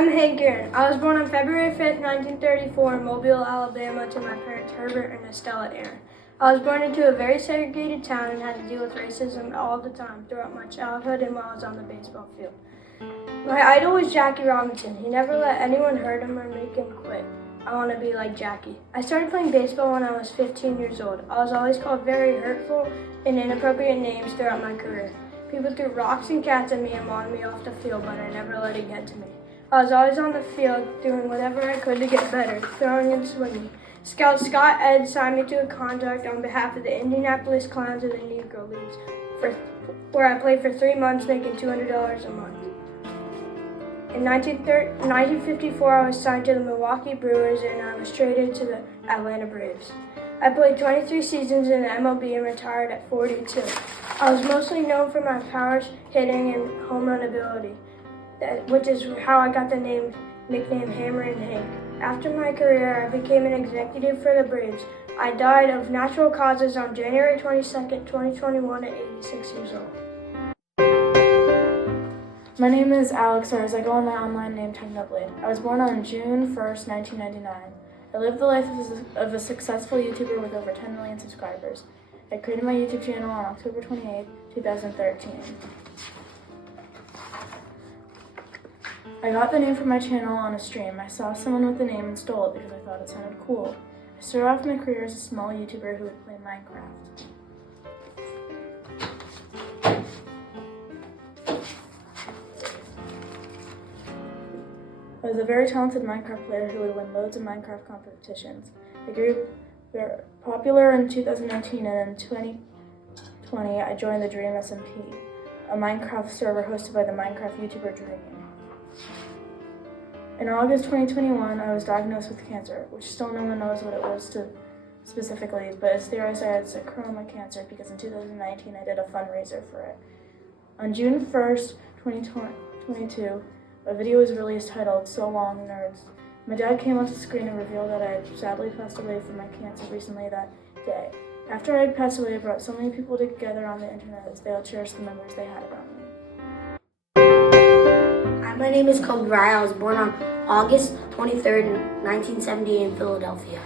I'm Hank Aaron. I was born on February 5th, 1934 in Mobile, Alabama to my parents Herbert and Estella Aaron. I was born into a very segregated town and had to deal with racism all the time throughout my childhood and while I was on the baseball field. My idol was Jackie Robinson. He never let anyone hurt him or make him quit. I want to be like Jackie. I started playing baseball when I was 15 years old. I was always called very hurtful and inappropriate names throughout my career. People threw rocks and cats at me and wanted me off the field, but I never let it get to me. I was always on the field doing whatever I could to get better, throwing and swinging. Scout Scott Ed signed me to a contract on behalf of the Indianapolis Clowns of the Negro Leagues, where I played for 3 months, making $200 a month. In 1954, I was signed to the Milwaukee Brewers, and I was traded to the Atlanta Braves. I played 23 seasons in the MLB and retired at 42. I was mostly known for my powers, hitting, and home run ability, which is how I got the nickname Hammer and Hank. After my career, I became an executive for the Braves. I died of natural causes on January 22nd, 2021 at 86 years old. My name is Alex, or as I go on my online name, Technoblade. I was born on June 1st, 1999. I lived the life of a successful YouTuber with over 10 million subscribers. I created my YouTube channel on October 28, 2013. I got the name for my channel on a stream. I saw someone with the name and stole it because I thought it sounded cool. I started off my career as a small YouTuber who would play Minecraft. I was a very talented Minecraft player who would win loads of Minecraft competitions. I grew very popular in 2019, and in 2020 I joined the Dream SMP, a Minecraft server hosted by the Minecraft YouTuber Dream. In August 2021, I was diagnosed with cancer, which still no one knows what it was specifically, but it's theorized I had sarcoma cancer because in 2019 I did a fundraiser for it. On June 1st, 2022, a video was released titled "So Long, Nerds." My dad came onto the screen and revealed that I had sadly passed away from my cancer recently that day. After I had passed away, it brought so many people together on the internet as they all cherished the memories they had about me. Hi, my name is Kobe Bryant. I was born on August 23rd, 1978 in Philadelphia.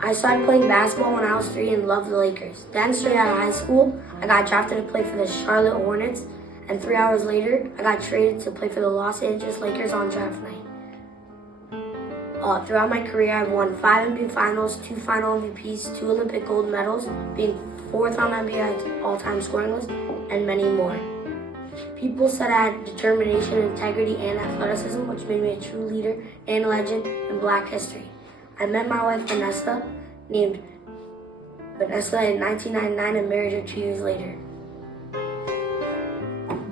I started playing basketball when I was 3 and loved the Lakers. Then straight out of high school, I got drafted to play for the Charlotte Hornets, and 3 hours later, I got traded to play for the Los Angeles Lakers on draft night. Throughout my career, I've won 5 NBA Finals, 2 Final MVPs, 2 Olympic gold medals, being 4th on NBA all-time scoring list, and many more. People said I had determination, integrity, and athleticism, which made me a true leader and legend in Black history. I met my wife, Vanessa, in 1999 and married her 2 years later.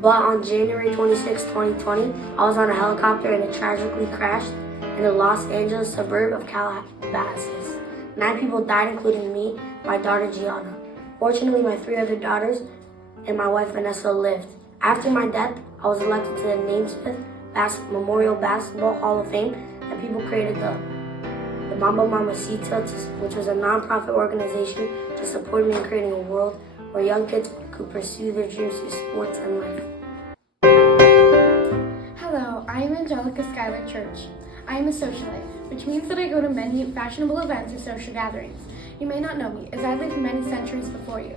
But on January 26, 2020, I was on a helicopter and it tragically crashed in the Los Angeles suburb of Calabasas. 9 people died, including me, my daughter Gianna. Fortunately, my 3 other daughters and my wife Vanessa lived. After my death, I was elected to the Naismith Memorial Basketball Hall of Fame, and people created the Mamba Mamacita, which was a non-profit organization to support me in creating a world where young kids could pursue their dreams through sports and life. Hello, I am Angelica Schuyler Church. I am a socialite, which means that I go to many fashionable events or social gatherings. You may not know me, as I lived many centuries before you.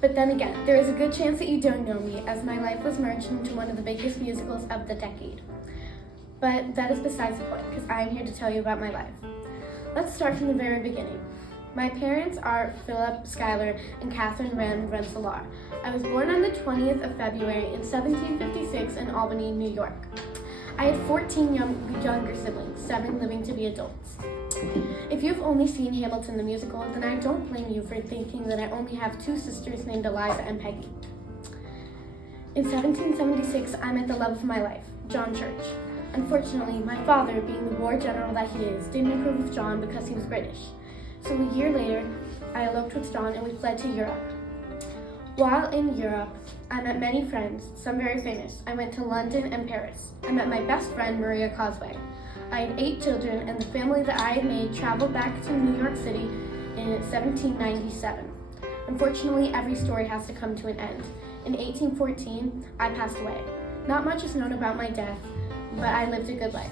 But then again, there is a good chance that you don't know me, as my life was merged into one of the biggest musicals of the decade. But that is besides the point, because I am here to tell you about my life. Let's start from the very beginning. My parents are Philip Schuyler and Catherine Rensselaer. I was born on the 20th of February in 1756 in Albany, New York. I had 14 younger siblings, 7 living to be adults. If you've only seen Hamilton the musical, then I don't blame you for thinking that I only have 2 sisters named Eliza and Peggy. In 1776, I met the love of my life, John Church. Unfortunately, my father, being the war general that he is, didn't approve of John because he was British. So a year later, I eloped with John and we fled to Europe. While in Europe, I met many friends, some very famous. I went to London and Paris. I met my best friend, Maria Cosway. I had 8 children, and the family that I had made traveled back to New York City in 1797. Unfortunately, every story has to come to an end. In 1814, I passed away. Not much is known about my death, but I lived a good life.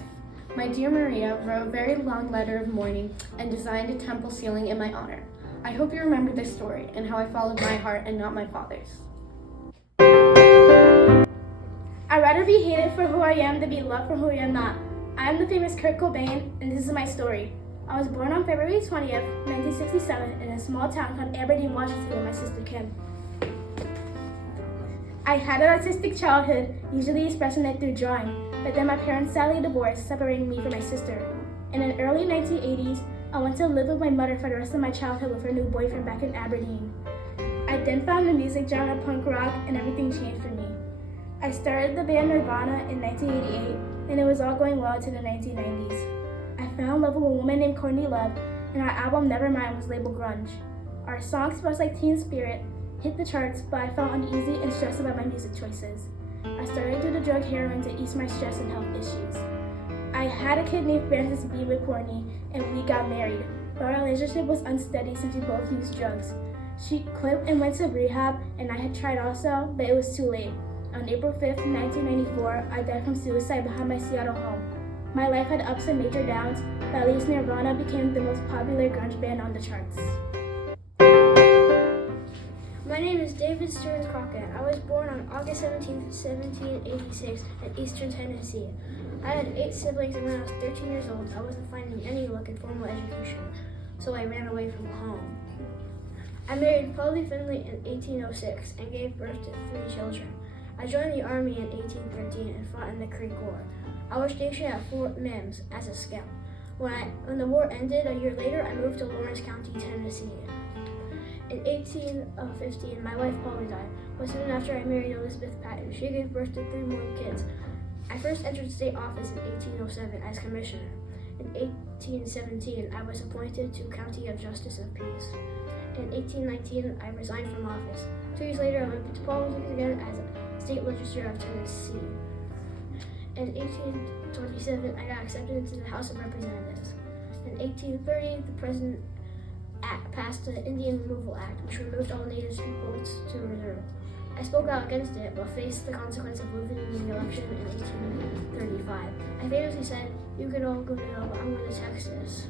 My dear Maria wrote a very long letter of mourning and designed a temple ceiling in my honor. I hope you remember this story and how I followed my heart and not my father's. I'd rather be hated for who I am than be loved for who I am not. I am the famous Kurt Cobain, and this is my story. I was born on February 20th, 1967, in a small town called Aberdeen, Washington, with my sister Kim. I had an artistic childhood, usually expressing it through drawing, but then my parents sadly divorced, separating me from my sister. In the early 1980s, I went to live with my mother for the rest of my childhood with her new boyfriend back in Aberdeen. I then found the music genre punk rock, and everything changed for me. I started the band Nirvana in 1988, and it was all going well to the 1990s. I fell in love with a woman named Courtney Love, and our album Nevermind was labeled grunge. Our song Smells Like Teen Spirit hit the charts, but I felt uneasy and stressed about my music choices. I started to do the drug heroin to ease my stress and health issues. I had a kid named Francis B with Courtney, and we got married, but our relationship was unsteady since we both used drugs. She quit and went to rehab, and I had tried also, but it was too late. On April 5th, 1994, I died from suicide behind my Seattle home. My life had ups and major downs, but at least Nirvana became the most popular grunge band on the charts. My name is David Stearns Crockett. I was born on August 17, 1786 in Eastern Tennessee. I had 8 siblings, and when I was 13 years old, I wasn't finding any luck in formal education, so I ran away from home. I married Polly Finley in 1806 and gave birth to 3 children. I joined the Army in 1813 and fought in the Creek War. I was stationed at Fort Mims as a scout. When the war ended, a year later, I moved to Lawrence County, Tennessee. In 1815, my wife Polly died, but soon after I married Elizabeth Patton. She gave birth to 3 more kids. I first entered state office in 1807 as commissioner. In 1817, I was appointed to County of Justice of Peace. In 1819, I resigned from office. 2 years later, I went into politics again as State Legislature of Tennessee. In 1827, I got accepted into the House of Representatives. In 1830, the President passed the Indian Removal Act, which removed all Native peoples to the reserve. I spoke out against it, but faced the consequence of losing the election in 1835. I famously said, "You could all go to hell, but I'm going to Texas."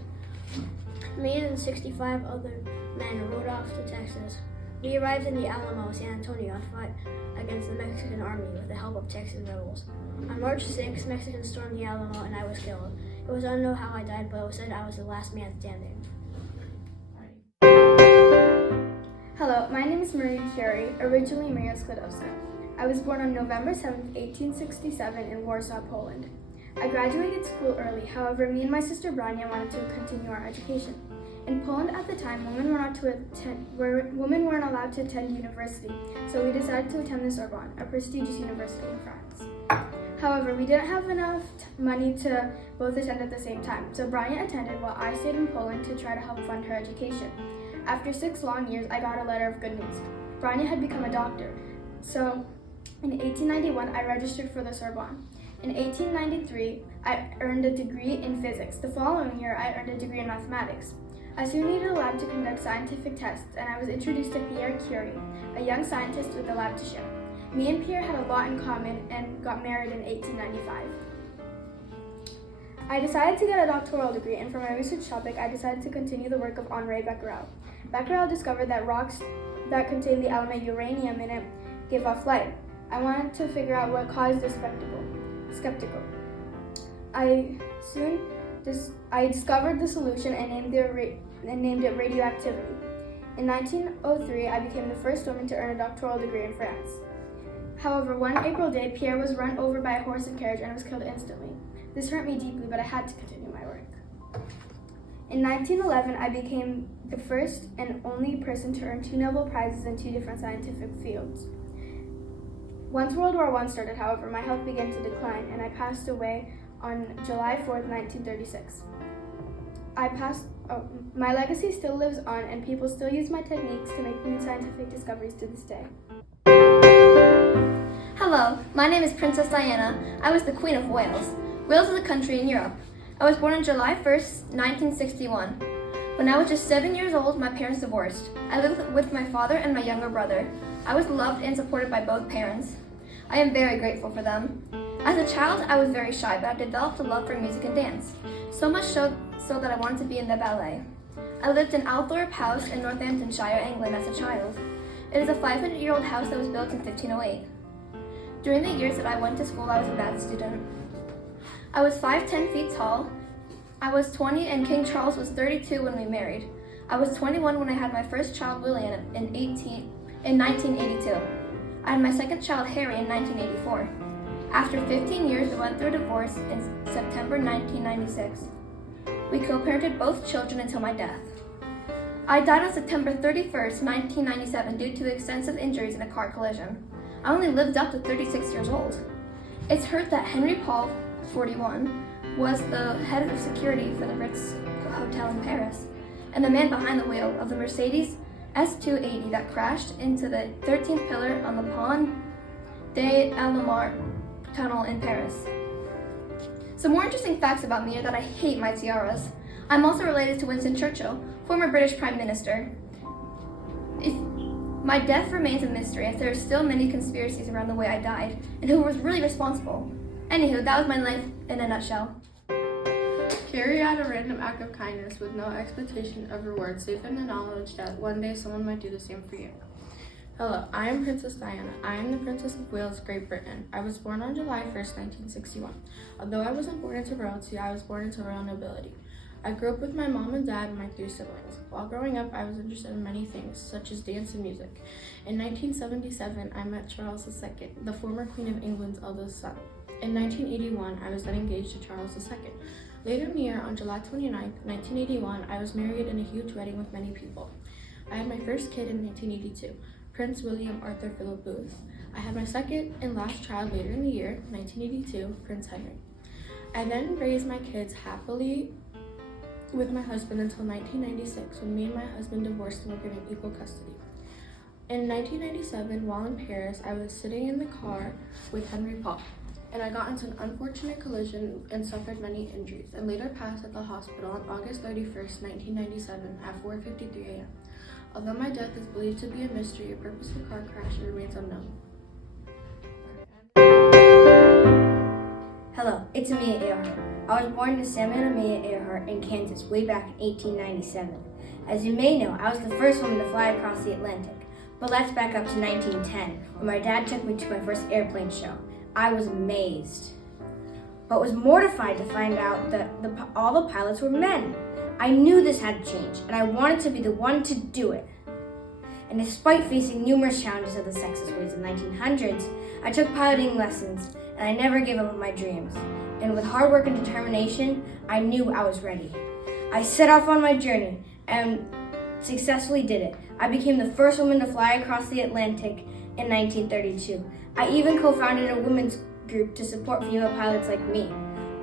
Me and 65 other men rode off to Texas. We arrived in the Alamo, San Antonio, to fight against the Mexican army with the help of Texan rebels. On March 6, Mexicans stormed the Alamo and I was killed. It was unknown how I died, but it was said I was the last man standing. Hello, my name is Maria Curie, originally Maria Sklodowska. I was born on November 7, 1867 in Warsaw, Poland. I graduated school early, however, me and my sister Brania wanted to continue our education. In Poland at the time, women weren't allowed to attend university, so we decided to attend the Sorbonne, a prestigious university in France. However, we didn't have enough money to both attend at the same time, so Brania attended while I stayed in Poland to try to help fund her education. After 6 long years, I got a letter of good news. Brania had become a doctor, so in 1891, I registered for the Sorbonne. In 1893, I earned a degree in physics. The following year, I earned a degree in mathematics. I soon needed a lab to conduct scientific tests, and I was introduced to Pierre Curie, a young scientist with a lab to share. Me and Pierre had a lot in common and got married in 1895. I decided to get a doctoral degree, and for my research topic, I decided to continue the work of Henri Becquerel. Becquerel discovered that rocks that contain the element uranium in it give off light. I wanted to figure out what caused this skeptical. I discovered the solution and named it radioactivity. In 1903, I became the first woman to earn a doctoral degree in France. However, one April day, Pierre was run over by a horse and carriage and was killed instantly. This hurt me deeply, but I had to continue my work. In 1911, I became the first and only person to earn 2 Nobel Prizes in 2 different scientific fields. Once World War I started, however, my health began to decline, and I passed away on July 4th, 1936. My legacy still lives on, and people still use my techniques to make new scientific discoveries to this day. Hello, my name is Princess Diana. I was the Queen of Wales. Wales is a country in Europe. I was born on July 1st, 1961. When I was just 7 years old, my parents divorced. I lived with my father and my younger brother. I was loved and supported by both parents. I am very grateful for them. As a child, I was very shy, but I developed a love for music and dance, so much so that I wanted to be in the ballet. I lived in Althorpe House in Northamptonshire, England as a child. It is a 500-year-old house that was built in 1508. During the years that I went to school, I was a bad student. I was 5'10" feet tall. I was 20 and King Charles was 32 when we married. I was 21 when I had my first child, William, in 1982. I had my second child, Harry, in 1984. After 15 years, we went through a divorce in September 1996. We co-parented both children until my death. I died on September 31st, 1997 due to extensive injuries in a car collision. I only lived up to 36 years old. It's heard that Henry Paul, 41, was the head of security for the Ritz Hotel in Paris, and the man behind the wheel of the Mercedes S280 that crashed into the 13th pillar on the Pont de la tunnel in Paris. Some more interesting facts about me are that I hate my tiaras. I'm also related to Winston Churchill, former British Prime Minister. My death remains a mystery, as there are still many conspiracies around the way I died, and who was really responsible. Anywho, that was my life in a nutshell. Carry out a random act of kindness with no expectation of reward, save in the knowledge that one day someone might do the same for you. Hello, I am Princess Diana. I am the Princess of Wales, Great Britain. I was born on July 1st, 1961. Although I wasn't born into royalty, I was born into royal nobility. I grew up with my mom and dad and my 3 siblings. While growing up, I was interested in many things, such as dance and music. In 1977, I met Charles II, the former Queen of England's eldest son. In 1981, I was then engaged to Charles II. Later in the year, on July 29th, 1981, I was married in a huge wedding with many people. I had my first kid in 1982, Prince William Arthur Philip Booth. I had my second and last child later in the year, 1982, Prince Henry. I then raised my kids happily with my husband until 1996, when me and my husband divorced and were given equal custody. In 1997, while in Paris, I was sitting in the car with Henry Paul, and I got into an unfortunate collision and suffered many injuries, and later passed at the hospital on August 31st, 1997 at 4:53 a.m. Although my death is believed to be a mystery, a purposeful car crash remains unknown. Hello, it's Amelia Earhart. I was born to Samuel and Amelia Earhart in Kansas way back in 1897. As you may know, I was the first woman to fly across the Atlantic. But let's back up to 1910, when my dad took me to my first airplane show. I was amazed, but was mortified to find out that all the pilots were men. I knew this had to change, and I wanted to be the one to do it. And despite facing numerous challenges of the sexist ways in the 1900s, I took piloting lessons, and I never gave up on my dreams. And with hard work and determination, I knew I was ready. I set off on my journey, and successfully did it. I became the first woman to fly across the Atlantic in 1932. I even co-founded a women's group to support female pilots like me.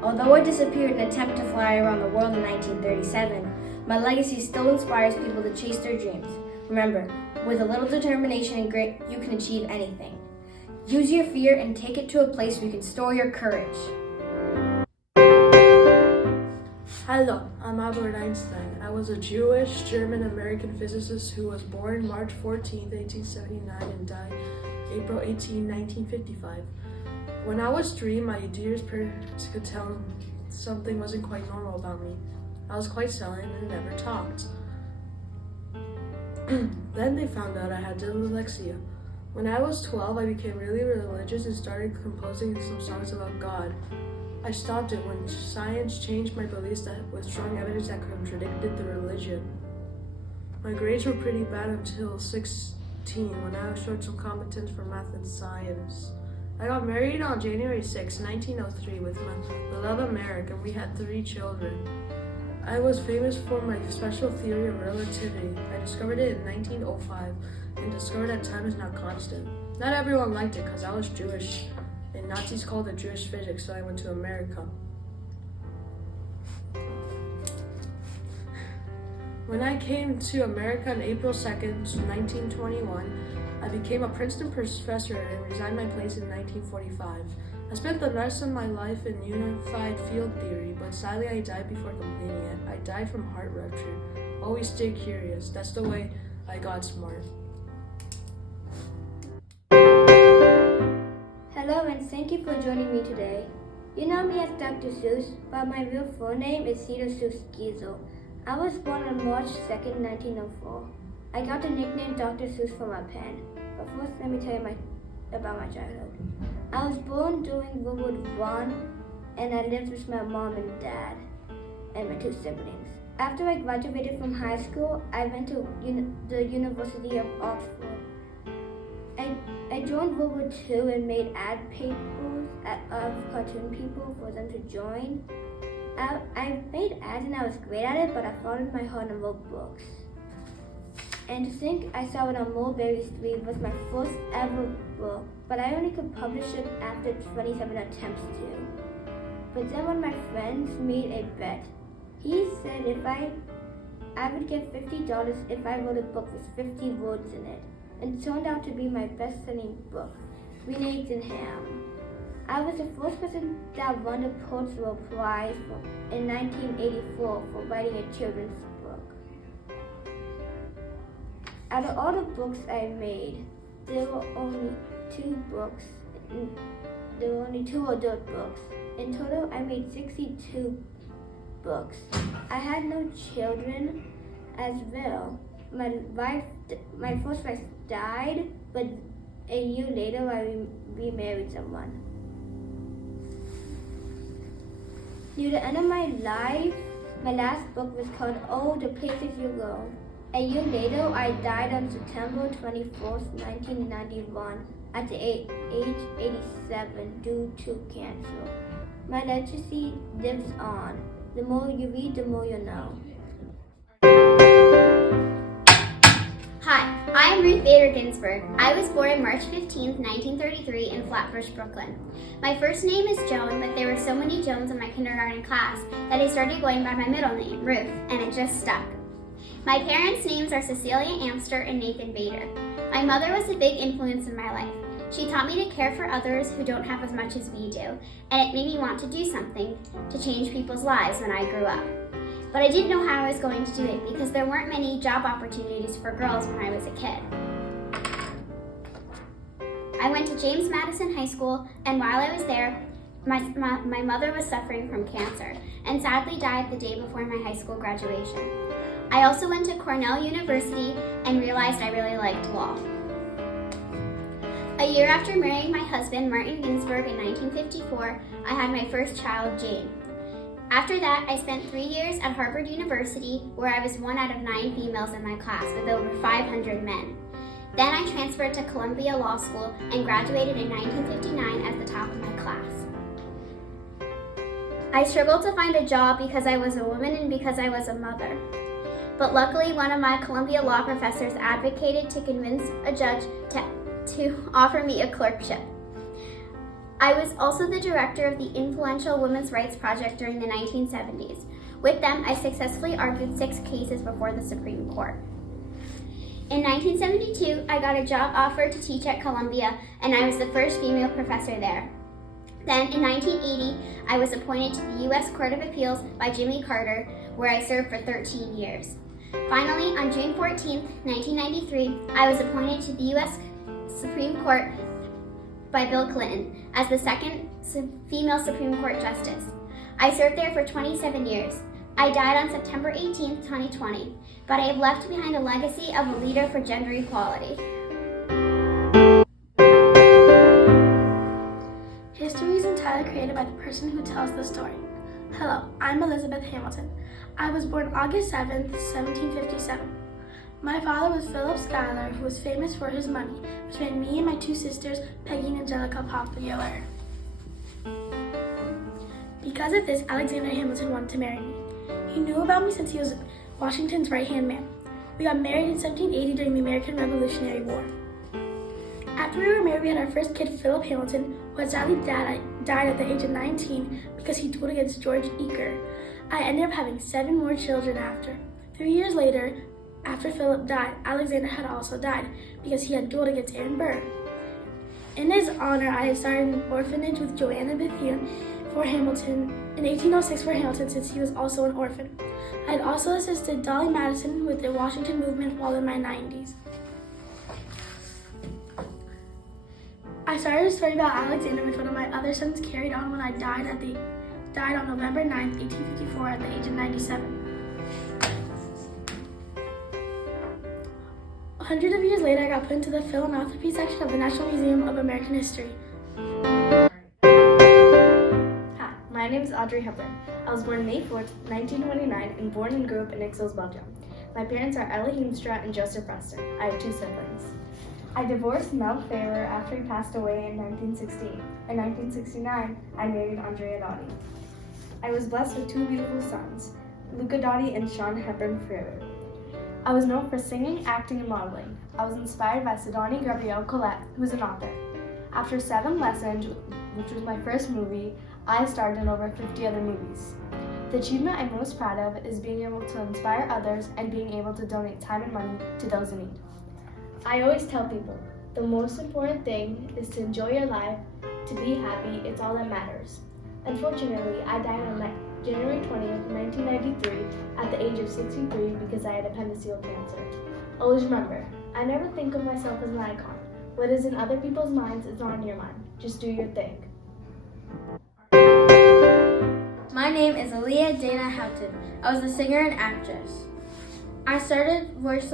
Although I disappeared in an attempt to fly around the world in 1937, my legacy still inspires people to chase their dreams. Remember, with a little determination and grit, you can achieve anything. Use your fear and take it to a place where you can store your courage. Hello, I'm Albert Einstein. I was a Jewish German-American physicist who was born March 14, 1879 and died April 18, 1955. When I was 3, my dearest parents could tell something wasn't quite normal about me. I was quite silent and never talked. Then they found out I had dyslexia. When I was 12, I became really religious and started composing some songs about God. I stopped it when science changed my beliefs with strong evidence that contradicted the religion. My grades were pretty bad until 16, when I showed some competence for math and science. I got married on January 6, 1903 with my beloved Merrick, and we had 3 children. I was famous for my special theory of relativity. I discovered it in 1905 and discovered that time is not constant. Not everyone liked it because I was Jewish, and Nazis called it Jewish physics, so I went to America. When I came to America on April 2nd, 1921, I became a Princeton professor and resigned my place in 1945. I spent the rest of my life in unified field theory, but sadly I died before completing it. I died from heart rupture. Always stay curious. That's the way I got smart. Thank you for joining me today. You know me as Dr. Seuss, but my real full name is Cedar Seuss Giesel. I was born on March 2nd, 1904. I got the nickname Dr. Seuss from my pen. But first, let me tell you about my childhood. I was born during World War I, and I lived with my mom and dad and my 2 siblings. After I graduated from high school, I went to the University of Oxford. I joined World War II and made ad papers of cartoon people for them to join. I made ads and I was great at it, but I followed my heart and wrote books. And to think I saw it on Mulberry Street was my first ever book, but I only could publish it after 27 attempts to. But then one of my friends made a bet. He said if I would get $50 if I wrote a book with 50 words in it. And it turned out to be my best-selling book, Nathan Hale. I was the first person that won the Pulitzer Prize in 1984 for writing a children's book. Out of all the books I made, there were only 2 books. There were only 2 adult books. In total, I made 62 books. I had no children as well. My first wife died, but a year later I remarried someone. Near the end of my life, my last book was called Oh, the Places You Go. A year later, I died on September 24th, 1991, at the age 87 due to cancer. My legacy lives on. The more you read, the more you know. Hi, I am Ruth Bader Ginsburg. I was born March 15, 1933 in Flatbush, Brooklyn. My first name is Joan, but there were so many Joans in my kindergarten class that I started going by my middle name, Ruth, and it just stuck. My parents' names are Cecilia Amster and Nathan Bader. My mother was a big influence in my life. She taught me to care for others who don't have as much as we do, and it made me want to do something to change people's lives when I grew up. But I didn't know how I was going to do it because there weren't many job opportunities for girls when I was a kid. I went to James Madison High School, and while I was there, my mother was suffering from cancer and sadly died the day before my high school graduation. I also went to Cornell University and realized I really liked law. A year after marrying my husband, Martin Ginsburg, in 1954, I had my first child, Jane. After that, I spent 3 years at Harvard University, where I was 1 out of 9 females in my class with over 500 men. Then I transferred to Columbia Law School and graduated in 1959 as the top of my class. I struggled to find a job because I was a woman and because I was a mother. But luckily, one of my Columbia Law professors advocated to convince a judge to offer me a clerkship. I was also the director of the influential Women's Rights Project during the 1970s. With them, I successfully argued 6 cases before the Supreme Court. In 1972, I got a job offer to teach at Columbia, and I was the first female professor there. Then, in 1980, I was appointed to the U.S. Court of Appeals by Jimmy Carter, where I served for 13 years. Finally, on June 14, 1993, I was appointed to the U.S. Supreme Court by Bill Clinton as the second female Supreme Court Justice. I served there for 27 years. I died on September 18, 2020, but I have left behind a legacy of a leader for gender equality. History is entirely created by the person who tells the story. Hello, I'm Elizabeth Hamilton. I was born August 7th, 1757. My father was Philip Schuyler, who was famous for his money, which made me and my 2 sisters, Peggy and Angelica, popular. Because of this, Alexander Hamilton wanted to marry me. He knew about me since he was Washington's right-hand man. We got married in 1780 during the American Revolutionary War. After we were married, we had our first kid, Philip Hamilton, who had sadly died at the age of 19 because he dueled against George Eaker. I ended up having 7 more children after. 3 years later, after Philip died, Alexander had also died because he had dueled against Aaron Burr. In his honor, I had started an orphanage with Joanna Bethune for Hamilton in 1806 for Hamilton, since he was also an orphan. I had also assisted Dolly Madison with the Washington movement while in my 90s. I I started a story about Alexander, which one of my other sons carried on when I died on November 9th, 1854 at the age of 97. Hundreds of years later, I got put into the philanthropy section of the National Museum of American History. Hi, my name is Audrey Hepburn. I was born May 4th, 1929, and born and grew up in Ixelles, Belgium. My parents are Ella Heemstra and Joseph Preston. I have 2 siblings. I divorced Mel Ferrer after he passed away in 1960. In 1969, I married Andrea Dottie. I was blessed with 2 beautiful sons, Luca Dottie and Sean Hepburn Ferrer. I was known for singing, acting, and modeling. I was inspired by Sidonie Gabrielle Colette, who is an author. After 7 Lessons, which was my first movie, I starred in over 50 other movies. The achievement I'm most proud of is being able to inspire others and being able to donate time and money to those in need. I always tell people, the most important thing is to enjoy your life, to be happy, it's all that matters. Unfortunately, I died on January 20th, 1993 at the age of 63 because I had appendiceal cancer. Always remember, I never think of myself as an icon. What is in other people's minds is not in your mind. Just do your thing. My name is Aaliyah Dana Houghton. I was a singer and actress. I started voice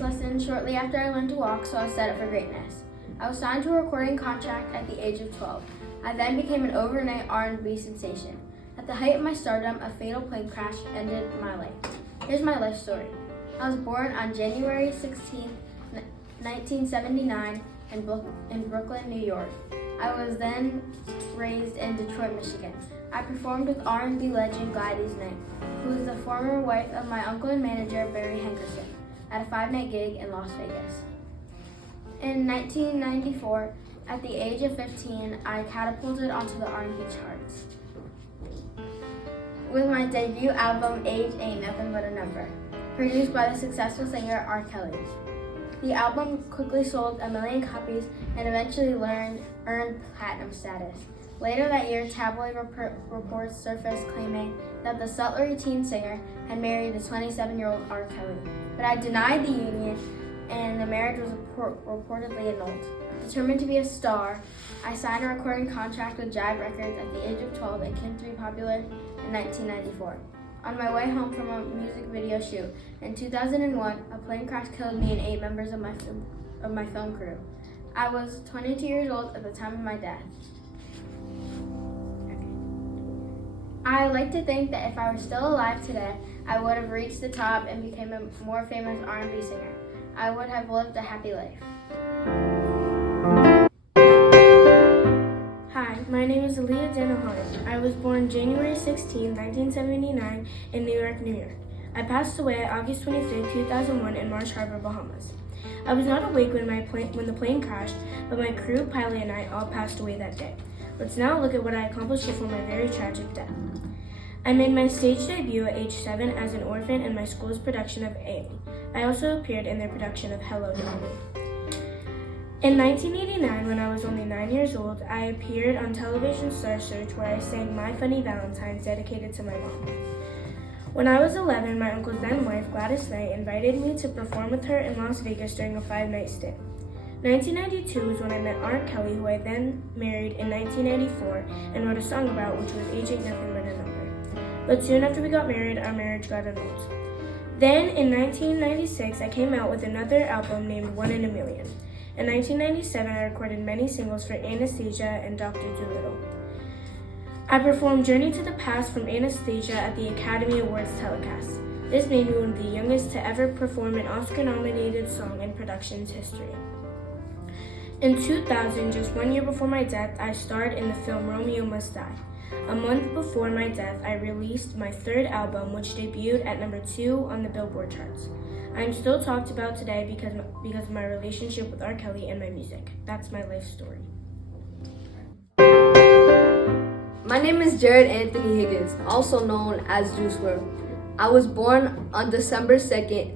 lessons shortly after I learned to walk, so I was set up for greatness. I was signed to a recording contract at the age of 12. I then became an overnight R&B sensation. At the height of my stardom, a fatal plane crash ended my life. Here's my life story. I was born on January 16, 1979 in Brooklyn, New York. I was then raised in Detroit, Michigan. I performed with R&B legend Gladys Knight, who is the former wife of my uncle and manager Barry Hankerson, at a 5-night gig in Las Vegas. In 1994, at the age of 15, I catapulted onto the R&B charts with my debut album, Age Ain't Nothing But a Number, produced by the successful singer R. Kelly. The album quickly sold 1 million copies and eventually earned platinum status. Later that year, tabloid reports surfaced claiming that the Sutler teen singer had married the 27-year-old R. Kelly. But I denied the union, and the marriage was reportedly annulled. Determined to be a star, I signed a recording contract with Jive Records at the age of 12 and came to be popular in 1994. On my way home from a music video shoot in 2001, a plane crash killed me and 8 members of my film crew. I was 22 years old at the time of my death. I like to think that if I were still alive today, I would have reached the top and became a more famous R&B singer. I would have lived a happy life. Hi, my name is Aaliyah Dana Houghton. I was born January 16, 1979 in New York, New York. I passed away August 25, 2001 in Marsh Harbor, Bahamas. I was not awake when the plane crashed, but my crew, pilot, and I all passed away that day. Let's now look at what I accomplished before my very tragic death. I made my stage debut at age 7 as an orphan in my school's production of Amy. I also appeared in their production of Hello, Dolly. In 1989, when I was only 9 years old, I appeared on television Star Search where I sang My Funny Valentine's dedicated to my mom. When I was 11, my uncle's then wife, Gladys Knight, invited me to perform with her in Las Vegas during a 5-night stint. 1992 was when I met R. Kelly, who I then married in 1994 and wrote a song about, which was Age Ain't Nothing But a Number. But soon after we got married, our marriage got annulled. Then, in 1996, I came out with another album named 1 in a Million. In 1997, I recorded many singles for Anastasia and Dr. Dolittle. I performed Journey to the Past from Anastasia at the Academy Awards telecast. This made me one of the youngest to ever perform an Oscar-nominated song in production's history. In 2000, just 1 year before my death, I starred in the film Romeo Must Die. A month before my death, I released my 3rd album, which debuted at number 2 on the Billboard charts. I am still talked about today because of my relationship with R. Kelly and my music. That's my life story. My name is Jared Anthony Higgins, also known as Juice WRLD. I was born on December 2nd,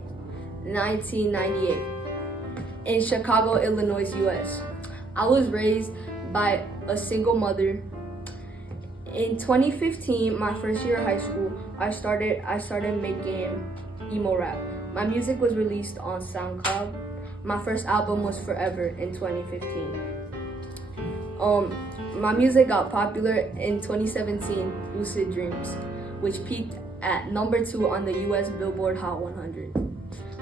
1998 in Chicago, Illinois, US. I was raised by a single mother. In 2015, my first year of high school, I started making emo rap. My music was released on SoundCloud. My first album was Forever in 2015. My music got popular in 2017, Lucid Dreams, which peaked at number 2 on the US Billboard Hot 100.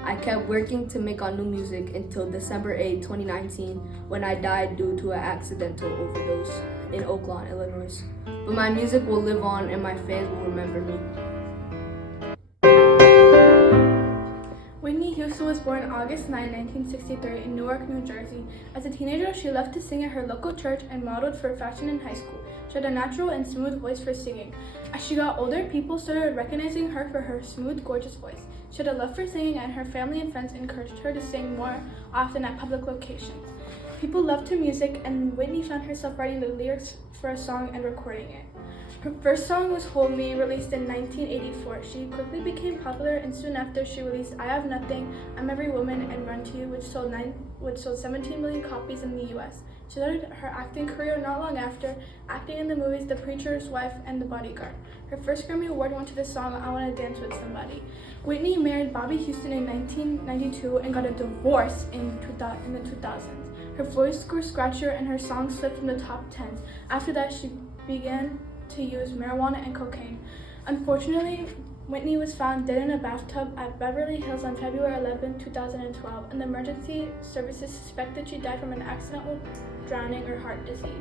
I kept working to make new music until December 8, 2019, when I died due to an accidental overdose in Oakland, Illinois. But my music will live on and my fans will remember me. Whitney Houston was born August 9, 1963 in Newark, New Jersey. As a teenager, she loved to sing at her local church and modeled for fashion in high school. She had a natural and smooth voice for singing. As she got older, people started recognizing her for her smooth, gorgeous voice. She had a love for singing, and her family and friends encouraged her to sing more often at public locations. People loved her music, and Whitney found herself writing the lyrics for a song and recording it. Her first song was Hold Me, released in 1984. She quickly became popular, and soon after she released I Have Nothing, I'm Every Woman, and Run to You, which sold 17 million copies in the US. She started her acting career not long after, acting in the movies The Preacher's Wife and The Bodyguard. Her first Grammy Award went to the song I Wanna Dance With Somebody. Whitney married Bobby Houston in 1992 and got a divorce in the 2000s. Her voice grew scratchier and her songs slipped from the top 10s. After that, she began to use marijuana and cocaine. Unfortunately, Whitney was found dead in a bathtub at Beverly Hills on February 11, 2012, and the emergency services suspected she died from an accidental drowning or heart disease.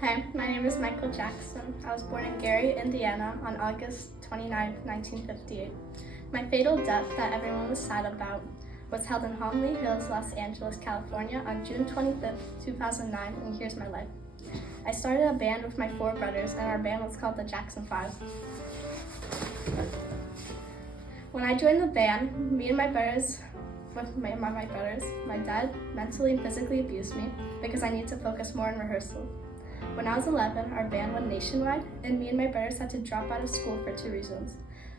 Hi, my name is Michael Jackson. I was born in Gary, Indiana on August 29, 1958. My fatal death that everyone was sad about was held in Holmby Hills, Los Angeles, California on June 25, 2009, and here's my life. I started a band with my 4 brothers, and our band was called the Jackson 5. When I joined the band, me and my brothers, my dad mentally and physically abused me because I needed to focus more on rehearsal. When I was 11, our band went nationwide, and me and my brothers had to drop out of school for 2 reasons.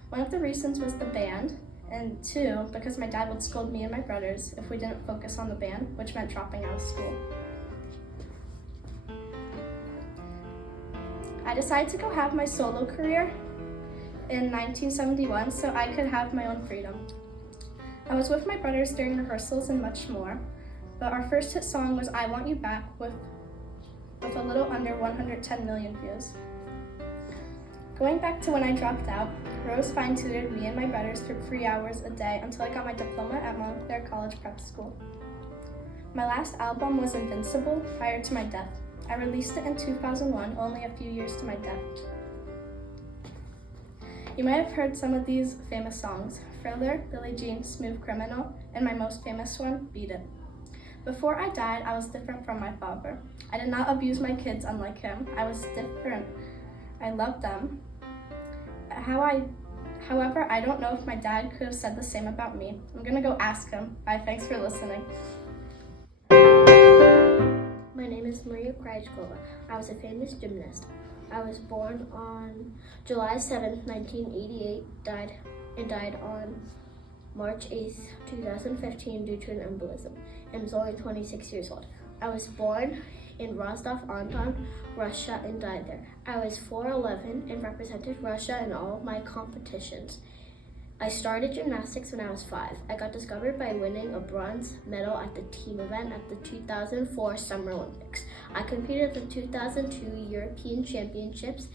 One of the reasons was the band, and 2, because my dad would scold me and my brothers if we didn't focus on the band, which meant dropping out of school. I decided to go have my solo career in 1971 so I could have my own freedom. I was with my brothers during rehearsals and much more, but our first hit song was I Want You Back with a little under 110 million views. Going back to when I dropped out, Rose fine-tutored me and my brothers for 3 hours a day until I got my diploma at Montclair College Prep School. My last album was Invincible prior to my death. I released it in 2001, only a few years to my death. You might have heard some of these famous songs: Thriller, Billie Jean, Smooth Criminal, and my most famous one, Beat It. Before I died, I was different from my father. I did not abuse my kids unlike him. I was different. I loved them. However, I don't know if my dad could have said the same about me. I'm gonna go ask him. Bye, thanks for listening. My name is Maria Krajkova. I was a famous gymnast. I was born on July 7th, 1988, died on March 8th, 2015 due to an embolism, and was only 26 years old. I was born in Rostov-on-Don, Russia, and died there. I was 4'11" and represented Russia in all of my competitions. I started gymnastics when I was 5. I got discovered by winning a bronze medal at the team event at the 2004 Summer Olympics. I competed at the 2002 European Championships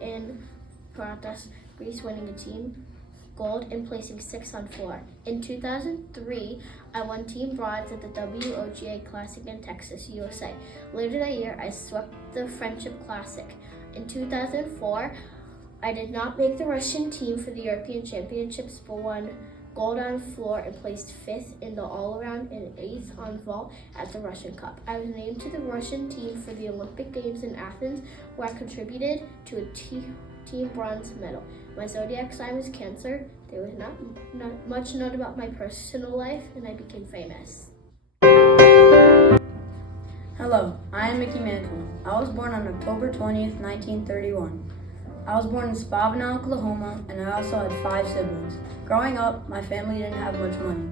in Paratas, Greece, winning a team gold and placing 6th on 4. In 2003, I won team bronze at the WOGA Classic in Texas, USA. Later that year, I swept the Friendship Classic. In 2004, I did not make the Russian team for the European Championships, but won gold on floor and placed 5th in the all-around and 8th on vault at the Russian Cup. I was named to the Russian team for the Olympic Games in Athens, where I contributed to a team bronze medal. My zodiac sign was Cancer. There was not much known about my personal life, and I became famous. Hello, I am Mickey Mantle. I was born on October 20th, 1931. I was born in Spavina, Oklahoma, and I also had 5 siblings. Growing up, my family didn't have much money,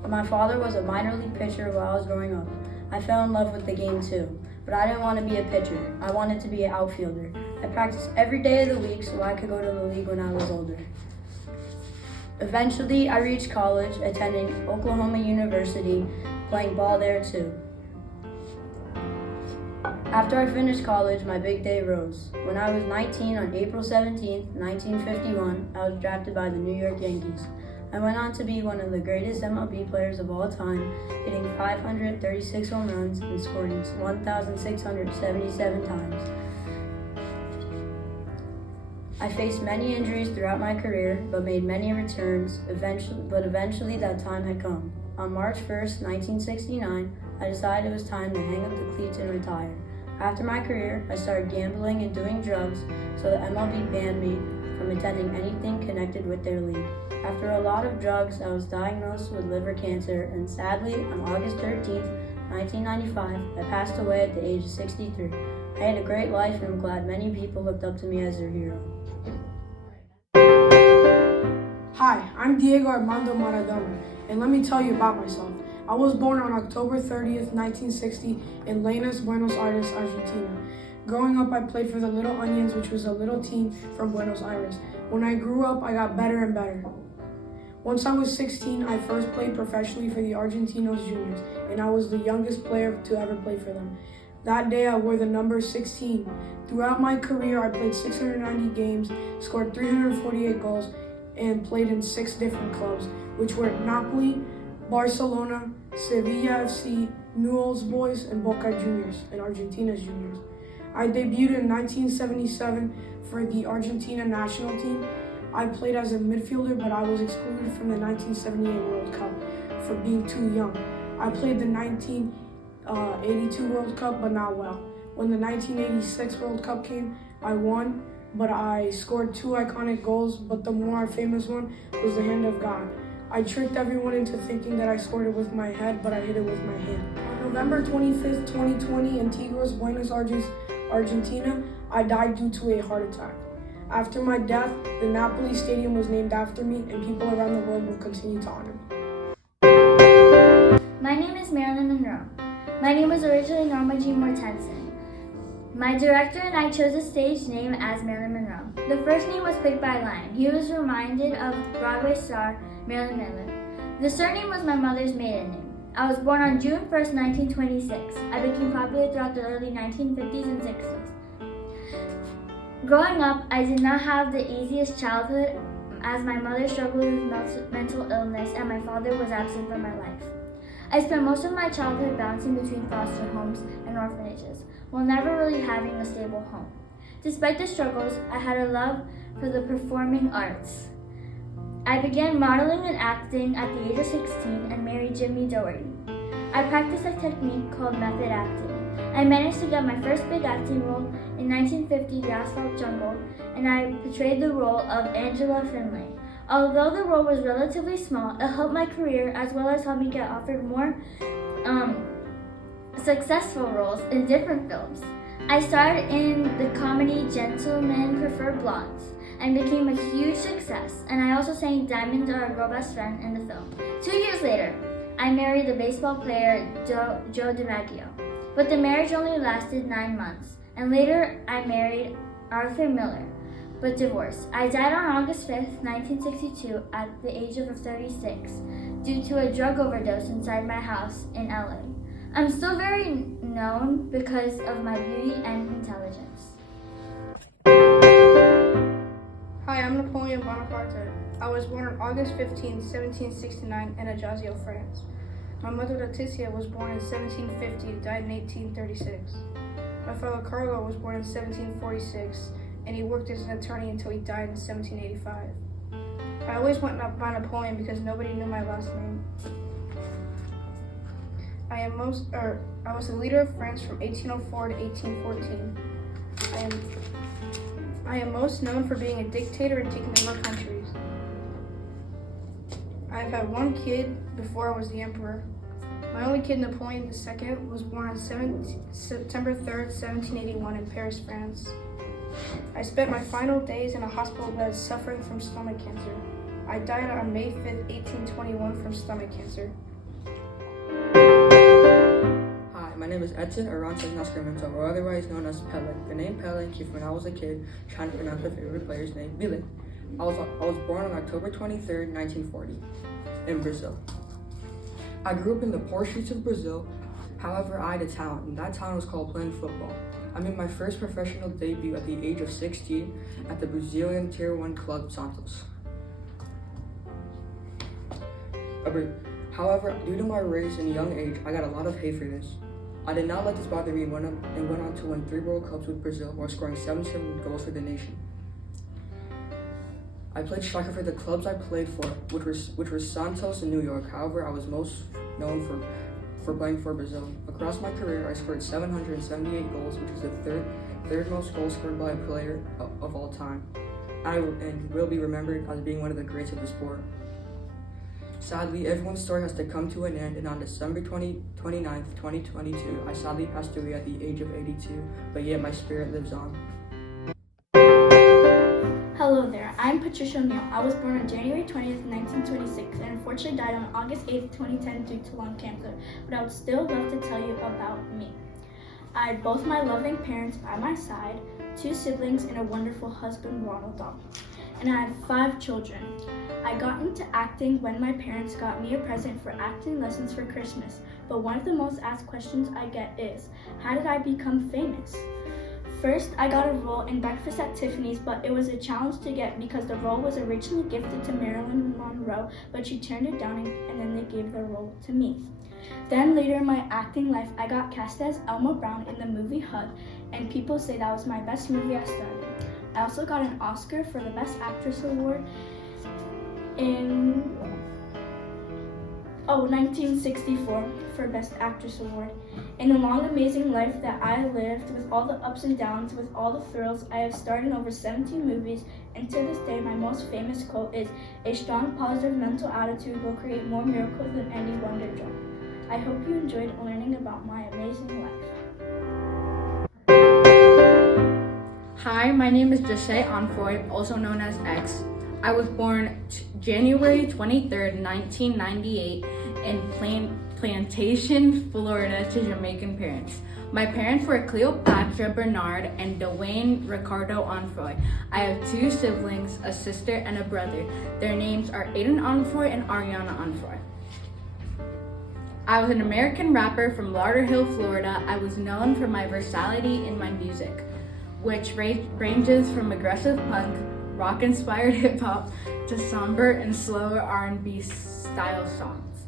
but my father was a minor league pitcher while I was growing up. I fell in love with the game too, but I didn't want to be a pitcher. I wanted to be an outfielder. I practiced every day of the week so I could go to the league when I was older. Eventually, I reached college, attending Oklahoma University, playing ball there too. After I finished college, my big day rose. When I was 19 on April 17, 1951, I was drafted by the New York Yankees. I went on to be one of the greatest MLB players of all time, hitting 536 home runs and scoring 1,677 times. I faced many injuries throughout my career, but made many returns. Eventually that time had come. On March 1st, 1969, I decided it was time to hang up the cleats and retire. After my career, I started gambling and doing drugs, so the MLB banned me from attending anything connected with their league. After a lot of drugs, I was diagnosed with liver cancer, and sadly, on August 13th, 1995, I passed away at the age of 63. I had a great life, and I'm glad many people looked up to me as their hero. Hi, I'm Diego Armando Maradona, and let me tell you about myself. I was born on October 30th, 1960 in Lenas, Buenos Aires, Argentina. Growing up, I played for the Little Onions, which was a little team from Buenos Aires. When I grew up, I got better and better. Once I was 16, I first played professionally for the Argentinos Juniors, and I was the youngest player to ever play for them. That day, I wore the number 16. Throughout my career, I played 690 games, scored 348 goals, and played in 6 different clubs, which were Napoli, Barcelona, Sevilla FC, Newell's Boys, and Boca Juniors, and Argentina's Juniors. I debuted in 1977 for the Argentina national team. I played as a midfielder, but I was excluded from the 1978 World Cup for being too young. I played the 1982 World Cup, but not well. When the 1986 World Cup came, I won, but I scored 2 iconic goals, but the more famous one was the hand of God. I tricked everyone into thinking that I scored it with my head, but I hit it with my hand. On November 25th, 2020, in Tigres, Buenos Aires, Argentina, I died due to a heart attack. After my death, the Napoli Stadium was named after me, and people around the world will continue to honor me. My name is Marilyn Monroe. My name was originally Norma Jean Mortensen. My director and I chose a stage name as Marilyn Monroe. The first name was picked by a lion. He was reminded of Broadway star Marilyn Monroe. The surname was my mother's maiden name. I was born on June 1st, 1926. I became popular throughout the early 1950s and 60s. Growing up, I did not have the easiest childhood as my mother struggled with mental illness and my father was absent from my life. I spent most of my childhood bouncing between foster homes and orphanages, while never really having a stable home. Despite the struggles, I had a love for the performing arts. I began modeling and acting at the age of 16 and married Jimmy Doherty. I practiced a technique called method acting. I managed to get my first big acting role in 1950, The Asphalt Jungle, and I portrayed the role of Angela Finlay. Although the role was relatively small, it helped my career as well as helped me get offered more successful roles in different films. I starred in the comedy Gentlemen Prefer Blondes and became a huge success, and I also sang Diamonds Are a Girl Best Friend in the film. 2 years later, I married the baseball player Joe DiMaggio, but the marriage only lasted 9 months, and later I married Arthur Miller, but divorced. I died on August 5th, 1962 at the age of 36 due to a drug overdose inside my house in LA. I'm still very known because of my beauty and intelligence. Hi, I'm Napoleon Bonaparte. I was born on August 15, 1769 in Ajaccio, France. My mother Letitia was born in 1750, died in 1836. My father Carlo was born in 1746, and he worked as an attorney until he died in 1785. I always went by Napoleon because nobody knew my last name. I was the leader of France from 1804 to 1814. I am most known for being a dictator and taking over countries. I've had 1 kid before I was the emperor. My only kid, Napoleon II, was born on September 3rd, 1781 in Paris, France. I spent my final days in a hospital bed suffering from stomach cancer. I died on May 5th, 1821 from stomach cancer. Hi, my name is Edson Arantes Nascimento, or otherwise known as Pele. The name Pele came from when I was a kid trying to pronounce my favorite player's name, Mile. I was born on October 23rd, 1940, in Brazil. I grew up in the poor streets of Brazil. However, I had a talent, and that talent was called playing football. I made my first professional debut at the age of 16 at the Brazilian Tier 1 club Santos. However, due to my race and young age, I got a lot of hate for this. I did not let this bother me and went on to win 3 World Cups with Brazil while scoring 77 goals for the nation. I played striker for the clubs I played for, which were Santos and New York. However, I was most known for playing for Brazil. Across my career, I scored 778 goals, which is the third most goals scored by a player of all time. And will be remembered as being one of the greats of the sport. Sadly, everyone's story has to come to an end, and on December 29th, 2022, I sadly passed away at the age of 82, but yet my spirit lives on. Hello there, I'm Patricia O'Neill. I was born on January 20th, 1926, and unfortunately died on August 8th, 2010 due to lung cancer, but I would still love to tell you about me. I had both my loving parents by my side, 2 siblings, and a wonderful husband, Ronald Dahl. And I had 5 children. I got into acting when my parents got me a present for acting lessons for Christmas, but one of the most asked questions I get is, how did I become famous? First, I got a role in Breakfast at Tiffany's, but it was a challenge to get because the role was originally gifted to Marilyn Monroe, but she turned it down and then they gave the role to me. Then later in my acting life, I got cast as Elma Brown in the movie HUD, and people say that was my best movie I started. I also got an Oscar for the Best Actress Award in 1964 for Best Actress Award. In a long, amazing life that I lived, with all the ups and downs, with all the thrills, I have starred in over 17 movies, and to this day, my most famous quote is, "A strong, positive mental attitude will create more miracles than any wonder drug." I hope you enjoyed learning about my amazing life. Hi, my name is Jose Onfoy, also known as X. I was born January 23rd, 1998 in Plantation, Florida to Jamaican parents. My parents were Cleopatra Bernard and Dwayne Ricardo Onfoy. I have 2 siblings, a sister and a brother. Their names are Aiden Onfoy and Ariana Onfoy. I was an American rapper from Lauderhill, Florida. I was known for my versatility in my music, which ranges from aggressive punk, rock-inspired hip-hop, to somber and slower R&B style songs.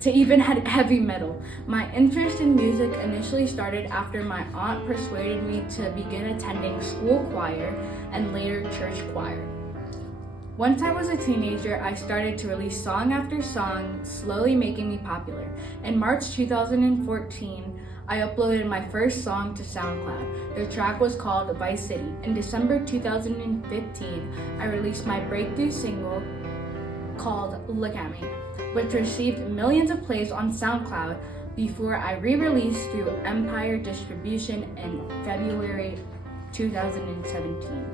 To even heavy metal. My interest in music initially started after my aunt persuaded me to begin attending school choir and later church choir. Once I was a teenager, I started to release song after song, slowly making me popular. In March 2014, I uploaded my first song to SoundCloud. The track was called Vice City. In December 2015, I released my breakthrough single called Look At Me, which received millions of plays on SoundCloud before I re-released through Empire Distribution in February 2017.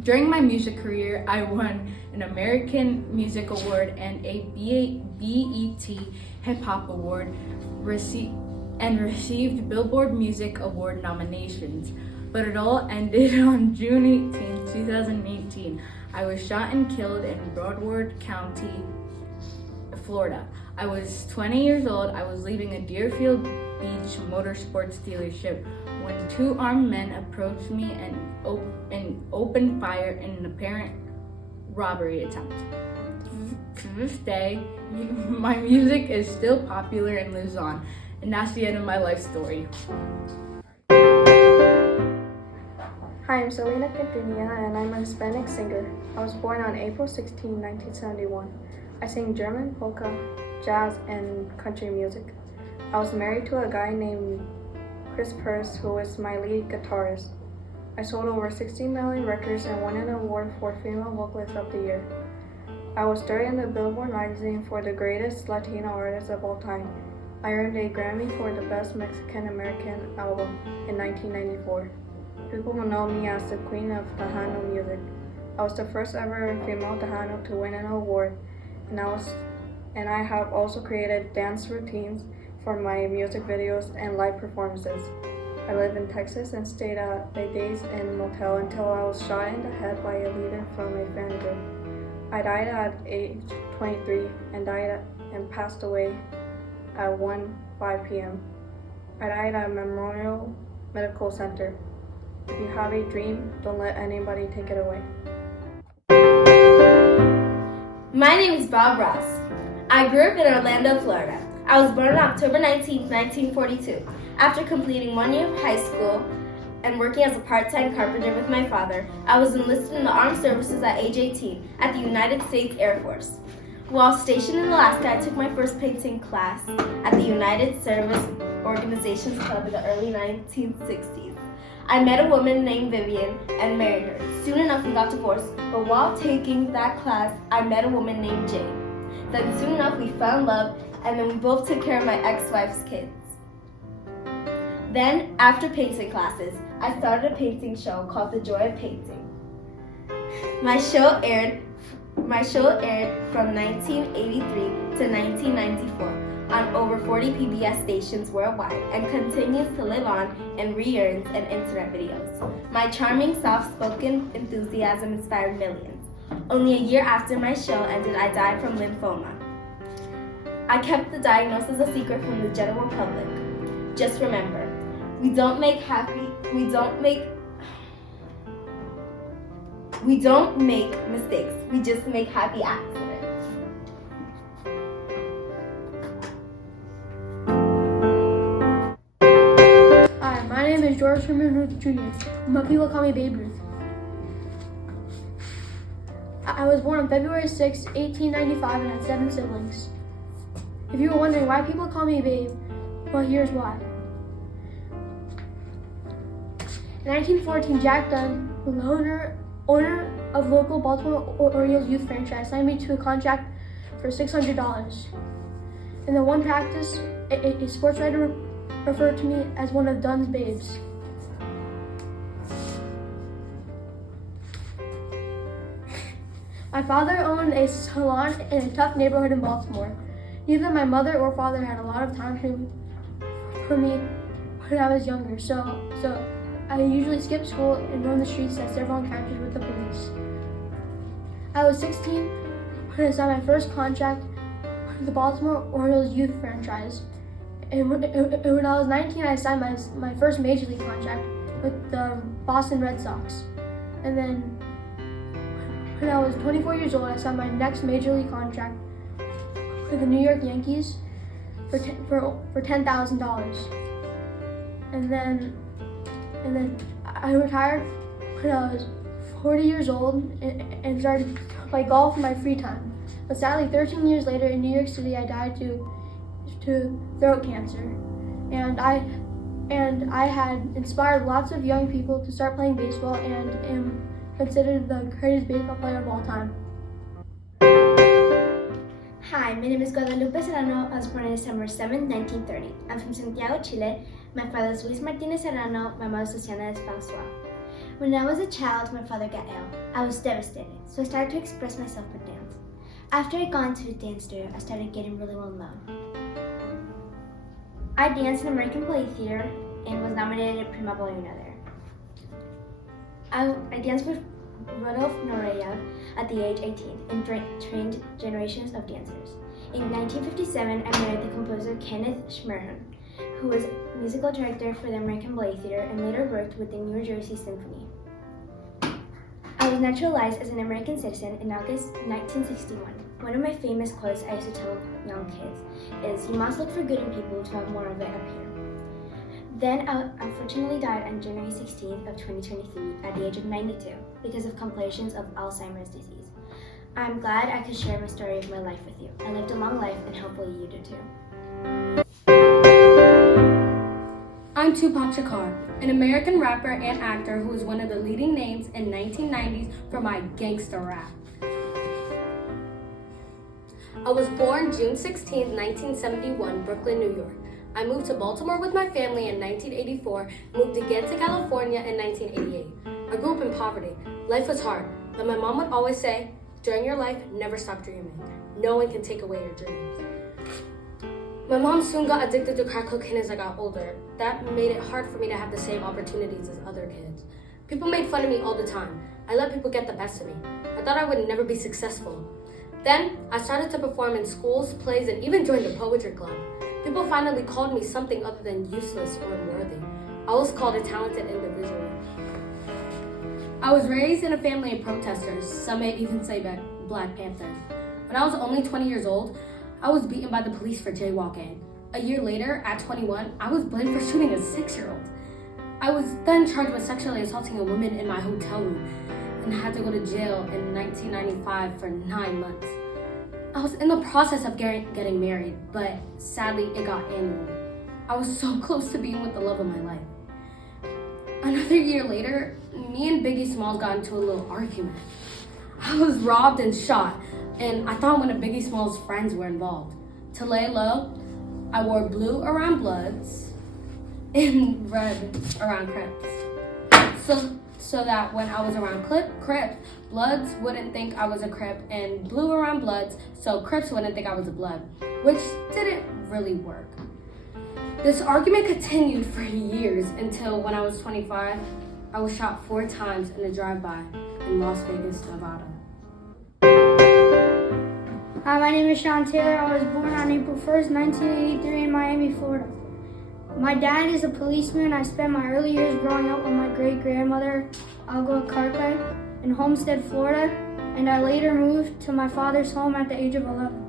During my music career, I won an American Music Award and a BET Hip Hop Award, received Billboard Music Award nominations. But it all ended on June 18, 2018. I was shot and killed in Broward County, Florida. I was 20 years old. I was leaving a Deerfield Beach motorsports dealership when 2 armed men approached me and opened fire in an apparent robbery attempt. To this day, my music is still popular and lives on, and that's the end of my life story. Hi, I'm Selena Quintanilla, and I'm a Hispanic singer. I was born on April 16, 1971. I sing German, polka, jazz, and country music. I was married to a guy named Chris Purse, who is my lead guitarist. I sold over 16 million records and won an award for Female Vocalist of the Year. I was third in the Billboard magazine for the greatest Latino artist of all time. I earned a Grammy for the Best Mexican American Album in 1994. People will know me as the Queen of Tejano music. I was the first ever female Tejano to win an award, and I have also created dance routines for my music videos and live performances. I lived in Texas and stayed at a Days Inn motel until I was shot in the head by a leader from a fan group. I died at age 23 and passed away at 1:05 p.m. I died at Memorial Medical Center. If you have a dream, don't let anybody take it away. My name is Bob Ross. I grew up in Orlando, Florida. I was born on October 19, 1942. After completing 1 year of high school and working as a part-time carpenter with my father, I was enlisted in the armed services at age 18 at the United States Air Force. While stationed in Alaska, I took my first painting class at the United Service Organizations Club in the early 1960s. I met a woman named Vivian and married her. Soon enough, we got divorced, but while taking that class, I met a woman named Jane. Then soon enough, we fell in love, and then we both took care of my ex-wife's kids. Then, after painting classes, I started a painting show called The Joy of Painting. My show aired from 1983 to 1994 on over 40 PBS stations worldwide and continues to live on in re-earns and internet videos. My charming, soft-spoken enthusiasm inspired millions. Only a year after my show ended, I died from lymphoma. I kept the diagnosis a secret from the general public. Just remember, we don't make mistakes, we just make happy accidents. Hi, my name is George Herman Ruth Jr., but people call me Babe Ruth. I was born on February 6, 1895 and had 7 siblings. If you were wondering why people call me Babe, well, here's why. In 1914, Jack Dunn, the owner of local Baltimore Orioles youth franchise, signed me to a contract for $600. In the one practice, a sports writer referred to me as one of Dunn's babes. My father owned a salon in a tough neighborhood in Baltimore. Neither my mother or father had a lot of time for me when I was younger, so I usually skipped school and roamed the streets at several encounters with the police. I was 16 when I signed my first contract with the Baltimore Orioles youth franchise. And when I was 19, I signed my first major league contract with the Boston Red Sox. And then when I was 24 years old, I signed my next major league contract with the New York Yankees for $10,000. And then I retired when I was 40 years old and started to play golf in my free time. But sadly, 13 years later in New York City, I died to throat cancer. And I had inspired lots of young people to start playing baseball and am considered the greatest baseball player of all time. Hi, my name is Guadalupe Serrano. I was born on December 7, 1930. I'm from Santiago, Chile. My father is Luis Martinez Serrano. My mother is Luciana Espansoa. When I was a child, my father got ill. I was devastated, so I started to express myself with dance. After I got into a dance studio, I started getting really well known. I danced in American Play Theater and was nominated at Prima Ballerina there. I danced with Rodolphe Nureyev at the age 18 and trained generations of dancers. In 1957, I married the composer Kenneth Schmerhorn, who was musical director for the American Ballet Theater and later worked with the New Jersey Symphony. I was naturalized as an American citizen in August 1961. One of my famous quotes I used to tell young kids is, "You must look for good in people to have more of it up here." Then I unfortunately died on January 16th of 2023 at the age of 92 because of complications of Alzheimer's disease. I'm glad I could share my story of my life with you. I lived a long life and hopefully you do too. I'm Tupac Shakur, an American rapper and actor who is one of the leading names in 1990s for my gangsta rap. I was born June 16, 1971, Brooklyn, New York. I moved to Baltimore with my family in 1984, moved again to California in 1988. I grew up in poverty. Life was hard, but my mom would always say, during your life, never stop dreaming. No one can take away your dreams. My mom soon got addicted to crack cocaine as I got older. That made it hard for me to have the same opportunities as other kids. People made fun of me all the time. I let people get the best of me. I thought I would never be successful. Then, I started to perform in schools, plays, and even joined a poetry club. People finally called me something other than useless or unworthy. I was called a talented individual. I was raised in a family of protesters. Some may even say Black Panthers. When I was only 20 years old, I was beaten by the police for jaywalking. A year later, at 21, I was blamed for shooting a 6-year-old. I was then charged with sexually assaulting a woman in my hotel room and had to go to jail in 1995 for 9 months. I was in the process of getting married, but sadly it got annulled. I was so close to being with the love of my life. Another year later, me and Biggie Smalls got into a little argument. I was robbed and shot, and I thought one of Biggie Smalls' friends were involved. To lay low, I wore blue around Bloods and red around Crips. So that when I was around Crips, Bloods wouldn't think I was a Crip, and blue around Bloods, so Crips wouldn't think I was a Blood, which didn't really work. This argument continued for years until when I was 25, I was shot 4 times in a drive-by in Las Vegas, Nevada. Hi, my name is Sean Taylor. I was born on April 1st, 1983 in Miami, Florida. My dad is a policeman. I spent my early years growing up with my great-grandmother, Alga Carclay, in Homestead, Florida, and I later moved to my father's home at the age of 11.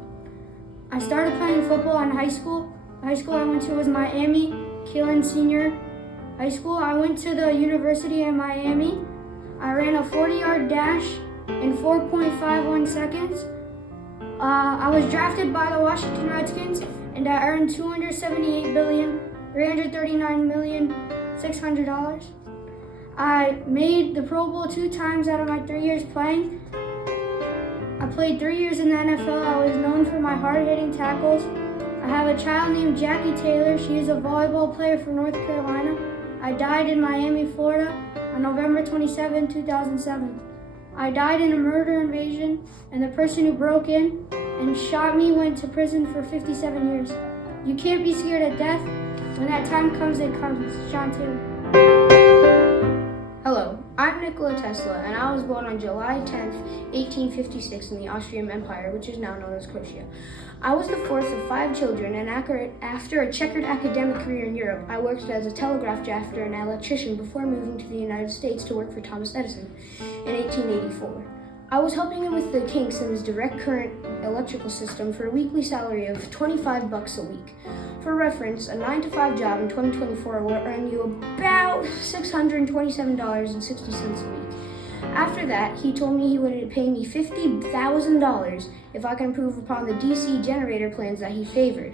I started playing football in high school. The high school I went to was Miami Keelan Senior High School. I went to the University of Miami. I ran a 40-yard dash in 4.51 seconds. I was drafted by the Washington Redskins, and I earned $278,339,600. I made the Pro Bowl 2 times out of my 3 years playing. I played 3 years in the NFL. I was known for my hard-hitting tackles. I have a child named Jackie Taylor. She is a volleyball player from North Carolina. I died in Miami, Florida on November 27, 2007. I died in a murder invasion, and the person who broke in and shot me went to prison for 57 years. You can't be scared of death. When that time comes, it comes. Sean Taylor. Hello, I'm Nikola Tesla, and I was born on July 10th, 1856 in the Austrian Empire, which is now known as Croatia. I was the fourth of 5 children, and after a checkered academic career in Europe, I worked as a telegraph drafter and electrician before moving to the United States to work for Thomas Edison in 1884. I was helping him with the kinks in his direct current electrical system for a weekly salary of $25 a week. For reference, a 9-to-5 job in 2024 will earn you about $627.60 a week. After that, he told me he would pay me $50,000 if I can improve upon the DC generator plans that he favored.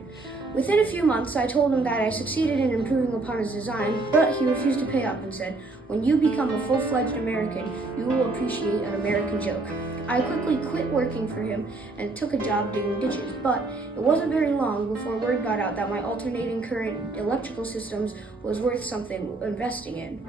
Within a few months, I told him that I succeeded in improving upon his design, but he refused to pay up and said, "When you become a full-fledged American, you will appreciate an American joke." I quickly quit working for him and took a job digging ditches, but it wasn't very long before word got out that my alternating current electrical systems was worth something investing in.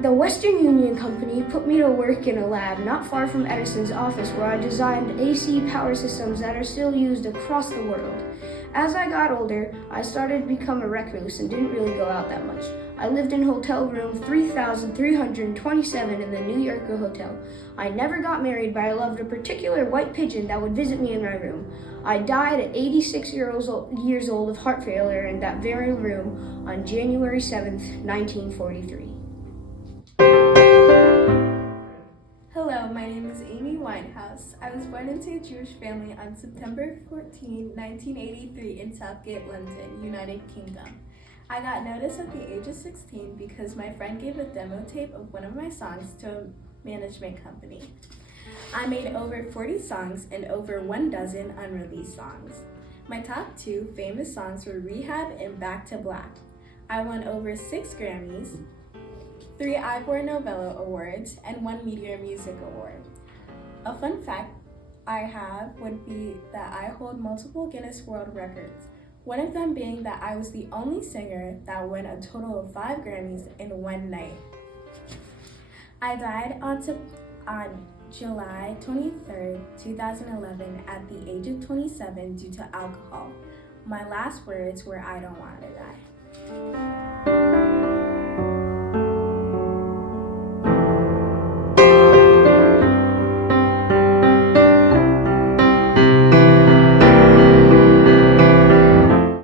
The Western Union Company put me to work in a lab not far from Edison's office where I designed AC power systems that are still used across the world. As I got older, I started to become a recluse and didn't really go out that much. I lived in hotel room 3,327 in the New Yorker Hotel. I never got married, but I loved a particular white pigeon that would visit me in my room. I died at 86 years old of heart failure in that very room on January 7th, 1943. Hello, my name is Amy Winehouse. I was born into a Jewish family on September 14, 1983 in Southgate, London, United Kingdom. I got noticed at the age of 16 because my friend gave a demo tape of one of my songs to a management company. I made over 40 songs and over 12 unreleased songs. My top 2 famous songs were Rehab and Back to Black. I won over 6 Grammys, 3 Ivor Novello Awards, and 1 Meteor Music Award. A fun fact I have would be that I hold multiple Guinness World Records, one of them being that I was the only singer that won a total of 5 Grammys in one night. I died on July 23rd, 2011, at the age of 27 due to alcohol. My last words were, "I don't want to die."